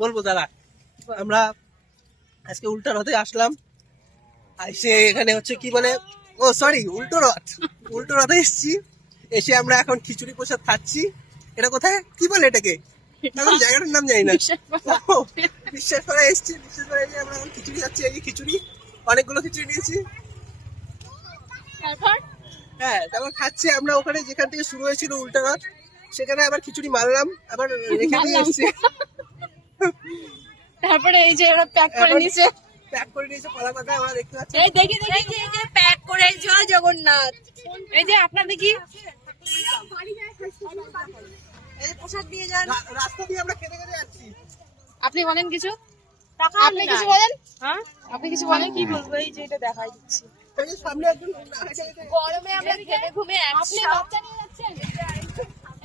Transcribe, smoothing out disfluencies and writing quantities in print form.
বলবো দাদা, আমরা আজকে উল্টা রথে আসলাম। এসে এখানে হচ্ছে কি বলে, ও সরি, উল্টো রথে এসেছি। এসে আমরা এখন খিচুড়ি প্রসাদ খাচ্ছি। এটা কোথায়, কি বলে এটাকে, এখন জায়গাটার নাম জানি না। বিশ্বাসপাড়া এসেছি, বিশ্বাসপাড়া এসে আমরা এখন খিচুড়ি খাচ্ছি। এই খিচুড়ি, অনেকগুলো খিচুড়ি নিয়েছি। হ্যাঁ, তারপর খাচ্ছি আমরা। ওখানে যেখান থেকে শুরু হয়েছিল উল্টা রথ, সেখানে আবার খিচুড়ি মারলাম, আবার রেখে দিয়ে এসেছি। তারপরে এই যে ওরা প্যাক করে নিয়েছে, কলা পাতায়, আমরা দেখতে পাচ্ছি। এই দেখি এই যে প্যাক করে, জয় জগন্নাথ। এই যে আপনাদের কি এই যে প্রসাদ দিয়ে যান, রাস্তা দিয়ে আমরা খেতে খেতে যাচ্ছি। আপনি বলেন কিছু, আপনি কিছু বলেন। হ্যাঁ, আপনি কিছু বলেন। কি বলবো, এই যে এটা দেখাই দিচ্ছি। সামনে একজন গরমে আমরা খেতে ঘুমে আপনি বাচ্চা নিয়ে যাচ্ছেন।